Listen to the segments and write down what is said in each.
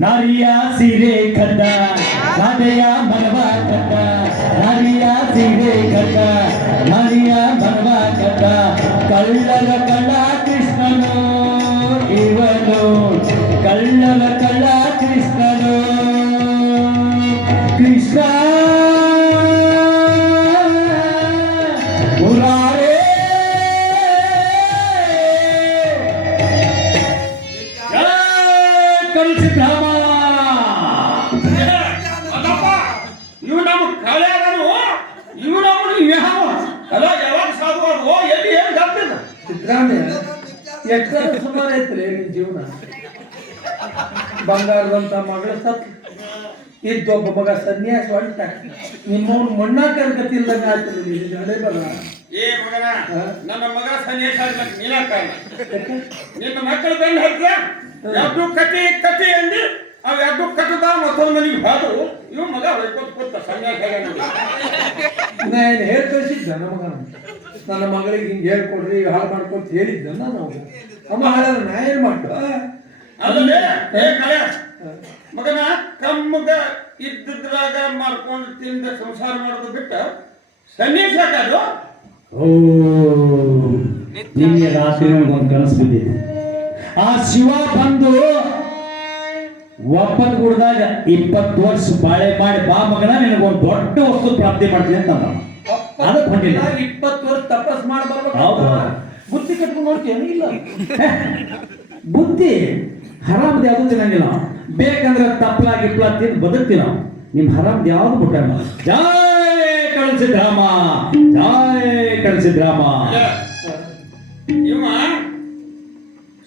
ನಾರಿಯ ಸೀರೆ ಕಟ್ಟ ರಾಧೆಯ ಮನವ ಕಟ್ಟ ನಾರಿಯ ಸೀರೆ ಕಟ್ಟ ನಾರಿಯ ಮನವ ಕಟ್ಟ ಕಳ್ಳರ ಕಳ್ಳ ಕೃಷ್ಣನು ಇವನು ಕಳ್ಳರ ಕಳ್ಳ ಕೃಷ್ಣನು ಕೃಷ್ಣ ಮುರಾರೇ ಕಳಿಸಿದ್ರಾಮ ಇವು ನಮ್ಮ ಕಳೆಯನು ಇವು ನಾವು ಯಾವ ಅಲ್ಲ ಯಾವಾಗ ಸಾಧುವಾದ ಎಲ್ಲಿ ಏನು ತಪ್ಪಿಲ್ಲ ಸಿದ್ದರಾಮಯ್ಯ ಎಷ್ಟರ ಸುಮಾರು ಐತ್ರಿ ನಿನ್ ಜೀವನ ಬಂಗಾರದಂತ ಮಗಳ ಸತ್ ಇದ್ದೊಬ್ಬ ಮಗ ಸನ್ಯಾಸ ಹೊಂಟ ನಿಮ್ಮವ್ನು ಮಣ್ಣಾಕರ್ ಗತಿ ಇಲ್ದಂಗ ಆಗ್ತದೆ ನಡೆ ಬರ ಏ ಮಗನ ನನ್ನ ಮಗ ಸನ್ಯಾಸ ಆಗ್ಲಕ್ ನೀನ ಕಾರಣ ನಿನ್ನ ಮಕ್ಕಳು ಬಂದು ಹತ್ರ ಎರಡು ಕಟ್ಟಿ ಕಟ್ಟಿ ಅಂದಿ ಅವ್ ಎರಡು ಕಟ್ಟದ ಮತ್ತೊಂದು ಮನೆಗೆ ಹೋದ್ರು ಇವ್ ಮಗ ಹೊಯ್ಕೋತ್ ಕೂತ ಸನ್ಯಾಸ ನಾ ಏನು ಹೇಳಿ ಕಳಿಸಿದ್ದ ನನ್ನ ಮಗಳಿಗೆ ಹಿಂಗೆ ಹೇಳ್ಕೊಡ್ರಿ ಹಾಳು ಮಾಡ್ಕೊತ ಹೇಳಿದ್ದ ನಾನು ಅಮ್ಮ ಹಾಳಾದ್ರೆ ನಾ ಏನು ಮಾಡ್ದ ಅಲ್ಲೇ ಏ ಕಳೆ ಮಗನ ಕಮ್ಮಗ ಇದ್ದಿದ್ರಾಗ ಮಾಡ್ಕೊಂಡು ತಿಂದ ಸಂಸಾರ ಮಾಡೋದು ಬಿಟ್ಟ ಸನ್ಯಾಸ ಹಾಕೋದು ಓ ನಿನ್ನೆ ರಾತ್ರಿ ಒಂದು ಕನಸು ಬಿದ್ದಿದೆ ಆ ಶಿವ ಬಂದು ಒಪ್ಪತ್ ಗುಡ್ದಾಗ 20 ವರ್ಷ ಬಾಳೆ ಮಾಡಿ ಬಾ ಮಗನ ನಿನಗೊಂದು ದೊಡ್ಡ ವಸ್ತು ಪ್ರಾಪ್ತಿ ಮಾಡ್ತೀನಿ ಅಂತ ಅದಕ್ಕೆ ಹೊಂಟಿಲ್ಲ 20 ವರ್ಷ ತಪಸ್ ಮಾಡಿ ಹೌದು. ಬರ್ಬೇಕು ಬುದ್ಧಿ ಕಟ್ಕೊಂಡು ನೋಡ್ತೀವಿ ಇಲ್ಲ ಬುದ್ಧಿ ಹರಾಮ್ದು ಯಾವುದು ತಿನ್ನಂಗಿಲ್ಲ ನಾವು. ಬೇಕಂದ್ರೆ ತಪ್ಪಲ ಗಿಪ್ಲ ತಿಂದು ಬದುಕ್ತೀವಿ ನಾವು ನಿಮ್ ಹರಾಮ್ದು ಯಾವ್ದು ಬಿಟ್ಟ ಜಯ ಕಳಿಸಿದ್ರಾಮ ಜಯ ಕಳಿಸಿದ್ರಾಮ ಇವ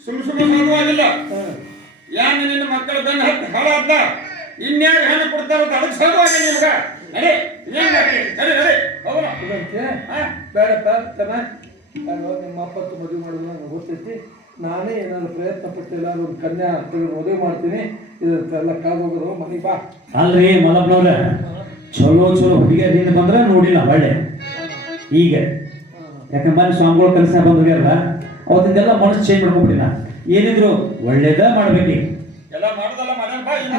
ಸುಮ್ ಸಾಧುವಾಗಿಲ್ಲ ಯಾನು ನಿನ್ನ ಮಕ್ಕಳು ಬಂದು ಹತ್ತು ಹಾಳಾದ್ದ ಇನ್ಯಾರು ಹೆಣ್ಣು ಕೊಡ್ತಾರ ಅದಕ್ಕೆ ಸಾಧುವಾಗಿ ನಿಮ್ಗ ನಡಿ ನಡಿ ನಡಿ ಹೋಗೋಣ ಬೇಡಪ್ಪ ತಮ್ಮ ನಿಮ್ಮ ಅಪ್ಪತ್ತು ಮದುವೆ ಮಾಡೋದು ನನಗೆ ಗೊತ್ತೈತಿ ನಾನೇ ಏನಾದ್ರು ಪ್ರಯತ್ನ ಪಟ್ಟಿಲ್ಲ ಒಂದು ಕನ್ಯಾ ಮದುವೆ ಮಾಡ್ತೀನಿ ಇದೆಲ್ಲ ಕಾಗೋದ್ರು ಮನೆಗೆ ಬಾ ಅಲ್ರಿ ಮಲಪ್ನವ್ರ ಚಲೋ ಚಲೋ ಹುಡುಗಿಯರಿಂದ ಬಂದ್ರೆ ನೋಡಿಲ್ಲ ಒಳ್ಳೆ ಈಗ ಯಾಕಂದ್ರೆ ಸ್ವಾಮಿಗಳು ಕನಸ ಬಂದು ಹೋಗ್ಯಾರಲ್ಲ ಅವತ್ತಿಂದೆಲ್ಲ ಮನಸ್ಸು ಚೇಂಜ್ ಮಾಡ್ಕೊಂಡ್ಬಿಟ್ಟಿನ ಏನಿದ್ರು ಒಳ್ಳೇದ ಮಾಡ್ಬೇಕು ಎಲ್ಲ ಮಾಡೋದಲ್ಲ ಮನೆ ಬಾ ಇಲ್ಲ